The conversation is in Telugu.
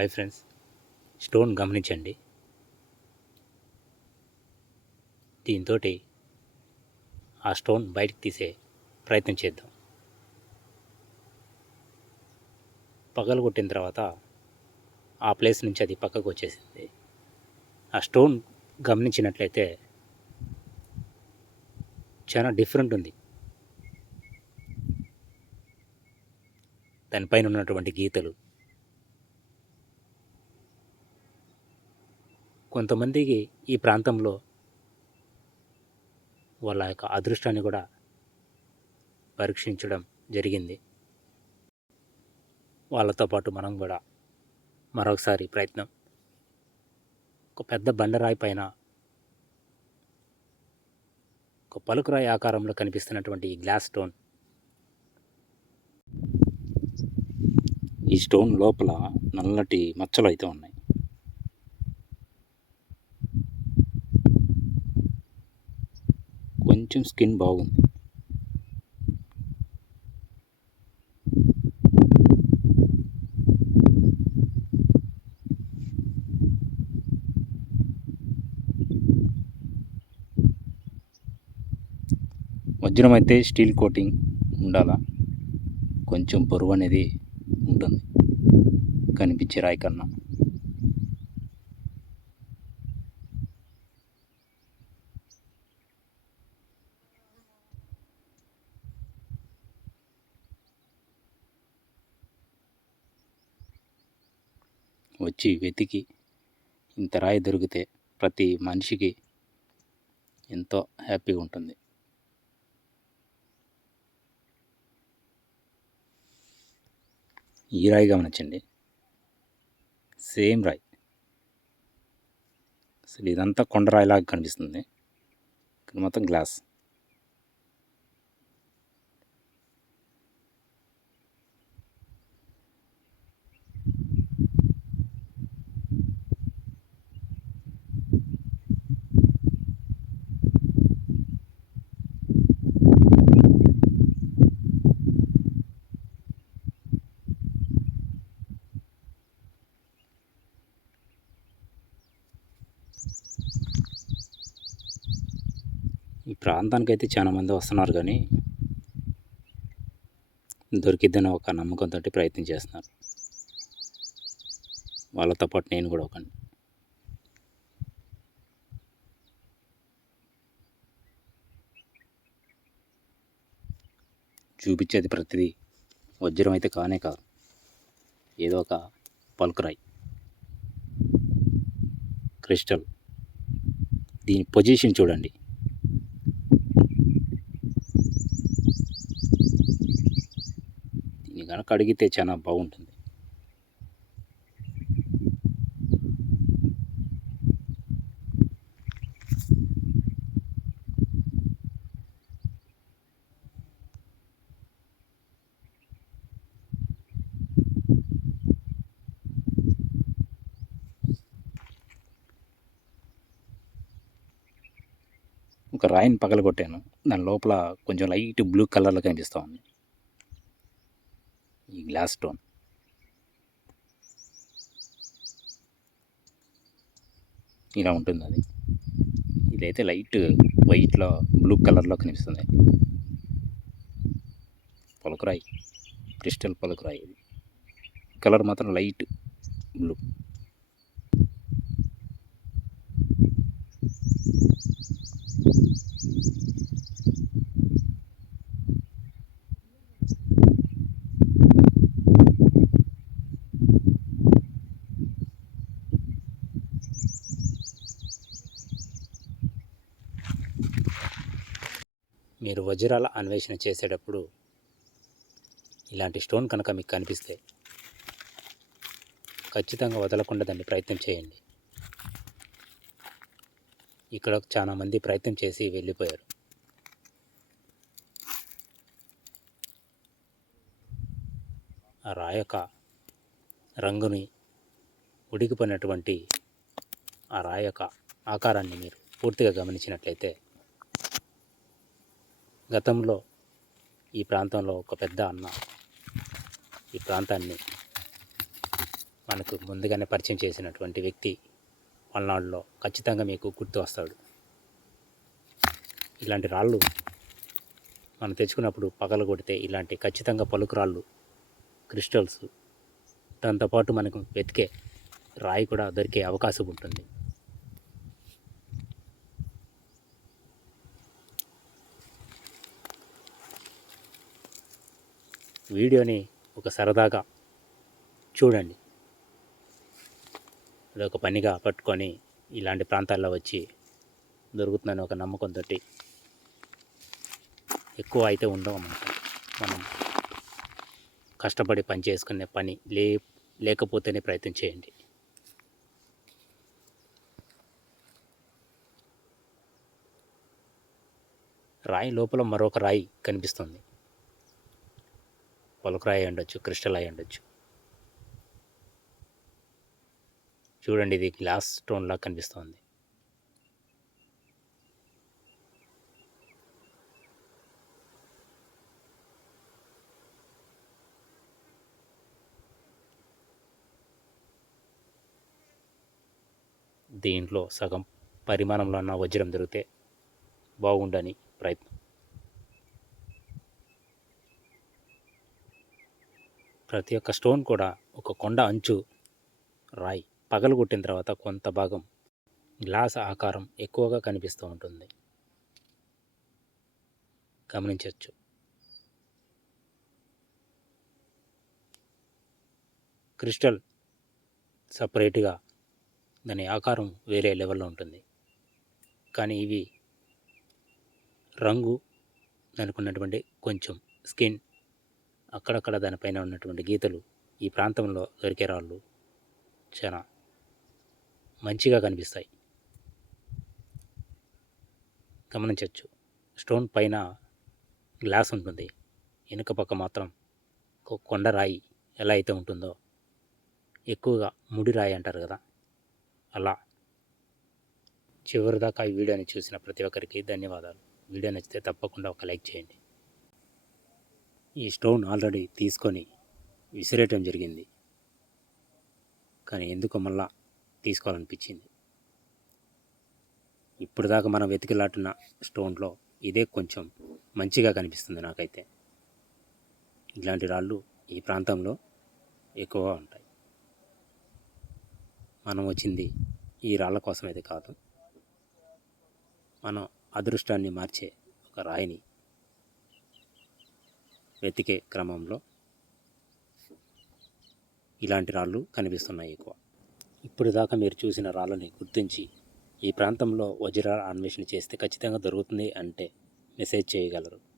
Hi friends. స్టోన్ గమనించండి. దీంతో ఆ స్టోన్ బయటకు తీసే ప్రయత్నం చేద్దాం. పగలు కొట్టిన తర్వాత ఆ ప్లేస్ నుంచి అది పక్కకు వచ్చేసింది. ఆ స్టోన్ గమనించినట్లయితే చాలా డిఫరెంట్ ఉంది. దానిపైన ఉన్నటువంటి గీతలు కొంతమందికి ఈ ప్రాంతంలో వాళ్ళ యొక్క అదృష్టాన్ని కూడా పరీక్షించడం జరిగింది. వాళ్ళతో పాటు మనం కూడా మరొకసారి ప్రయత్నం. ఒక పెద్ద బండరాయి పైన ఒక పలుకురాయి ఆకారంలో కనిపిస్తున్నటువంటి ఈ గ్లాస్ స్టోన్. ఈ స్టోన్ లోపల నల్లటి మచ్చలు అయితే ఉన్నాయి. కొంచెం స్కిన్ బాగుంది. వజ్రం అయితే స్టీల్ కోటింగ్ ఉండాలా? కొంచెం బరువు అనేది ఉంటుంది. కనిపించే రాయి కన్నా. వచ్చి వెతికి ఇంత రాయి దొరికితే ప్రతి మనిషికి ఎంతో హ్యాపీగా ఉంటుంది. ఈ రాయి గమనించండి. సేమ్ రాయి. అసలు ఇదంతా కొండరాయిలాగా కనిపిస్తుంది. ఇక్కడ మొత్తం గ్లాస్. ప్రాంతానికి అయితే చాలా మంది వస్తున్నారు కానీ దొరికిద్దని ఒక నమ్మకంతో ప్రయత్నం చేస్తున్నారు. వాళ్ళతో పాటు నేను కూడా ఒక చూపించేది ప్రతిదీ వజ్రం అయితే కానే కాదు. ఏదో ఒక పలుకురాయి క్రిస్టల్. దీని పొజిషన్ చూడండి. దీన్ని కనుక అడిగితే చాలా బాగుంటుంది. ఒక రాయిని పగలగొట్టాను. దాని లోపల కొంచెం లైట్ బ్లూ కలర్లో కనిపిస్తూ ఉంది. ఈ గ్లాస్ స్టోన్. ఇలా ఉంటుంది అది ఇదైతే లైట్ వైట్లో బ్లూ కలర్లో కనిపిస్తుంది. పలుకురాయి క్రిస్టల్ పలుకురాయి ఇది. కలర్ మాత్రం లైట్ బ్లూ. మీరు వజ్రాల అన్వేషణ చేసేటప్పుడు ఇలాంటి స్టోన్ కనుక మీకు కనిపిస్తే ఖచ్చితంగా వదలకుండా దాన్ని ప్రయత్నం చేయండి. ఇక్కడ చాలామంది ప్రయత్నం చేసి వెళ్ళిపోయారు. ఆ రాయి యొక్క రంగుని ఉడికిపోయినటువంటి ఆ రాయి యొక్క ఆకారాన్ని మీరు పూర్తిగా గమనించినట్లయితే గతంలో ఈ ప్రాంతంలో ఒక పెద్ద అన్న ఈ ప్రాంతాన్ని మనకు ముందుగానే పరిచయం చేసినటువంటి వ్యక్తి పల్నాడులో ఖచ్చితంగా మీకు గుర్తు వస్తాడు. ఇలాంటి రాళ్ళు మనం తెచ్చుకున్నప్పుడు పగల కొడితే ఇలాంటి ఖచ్చితంగా పలుకు రాళ్ళు క్రిస్టల్స్ దాంతోపాటు మనకు వెతికే రాయి కూడా దొరికే అవకాశం ఉంటుంది. వీడియోని ఒక సరదాగా చూడండి. అదొక పనిగా పట్టుకొని ఇలాంటి ప్రాంతాల్లో వచ్చి దొరుకుతుందని ఒక నమ్మకంతో ఎక్కువ అయితే ఉండవు మనకు. మనం కష్టపడి పని చేసుకునే పని లే లేకపోతేనే ప్రయత్నం చేయండి. రాయి లోపల మరొక రాయి కనిపిస్తుంది. పలుకురాయి ఉండొచ్చు క్రిస్టల్ అయి ఉండొచ్చు చూడండి ఇది గ్లాస్ స్టోన్లా కనిపిస్తుంది. దీంట్లో సగం పరిమాణంలో ఉన్న వజ్రం దొరికితే బాగుండని ప్రయత్నం. ప్రతి ఒక్క స్టోన్ కూడా ఒక కొండ అంచు రాయి పగలు కొట్టిన తర్వాత కొంత భాగం గ్లాస్ ఆకారం ఎక్కువగా కనిపిస్తూ ఉంటుంది. గమనించవచ్చు. క్రిస్టల్ సపరేట్గా దాని ఆకారం వేరే లెవెల్లో ఉంటుంది. కానీ ఇవి రంగు దానికి ఉన్నటువంటి కొంచెం స్కిన్ అక్కడక్కడ దానిపైన ఉన్నటువంటి గీతలు ఈ ప్రాంతంలో దొరికే రాళ్ళు చాలా మంచిగా కనిపిస్తాయి. గమనించవచ్చు. స్టోన్ పైన గ్లాస్ ఉంటుంది. వెనుక పక్క మాత్రం ఒక కొండ రాయి ఎలా అయితే ఉంటుందో ఎక్కువగా ముడి రాయి అంటారు కదా. అలా చివరిదాకా ఈ వీడియోని చూసిన ప్రతి ఒక్కరికి ధన్యవాదాలు. వీడియో నచ్చితే తప్పకుండా ఒక లైక్ చేయండి. ఈ స్టోన్ ఆల్రెడీ తీసుకొని విసిరేయటం జరిగింది. కానీ ఎందుకు మళ్ళా తీసుకోవాలనిపించింది. ఇప్పుడు దాకా మనం వెతికిలాటున్న స్టోన్లో ఇదే కొంచెం మంచిగా కనిపిస్తుంది నాకైతే. ఇలాంటి రాళ్ళు ఈ ప్రాంతంలో ఎక్కువగా ఉంటాయి. మనం వచ్చింది ఈ రాళ్ళ కోసం అయితే కాదు. మనం అదృష్టాన్ని మార్చే ఒక రాయిని వెతికే క్రమంలో ఇలాంటి రాళ్ళు కనిపిస్తున్నాయి ఎక్కువ. ఇప్పుడు దాకా మీరు చూసిన రాళ్ళని గుర్తించి ఈ ప్రాంతంలో వజ్రాల అన్వేషణ చేస్తే ఖచ్చితంగా దొరుకుతుంది అంటే మెసేజ్ చేయగలరు.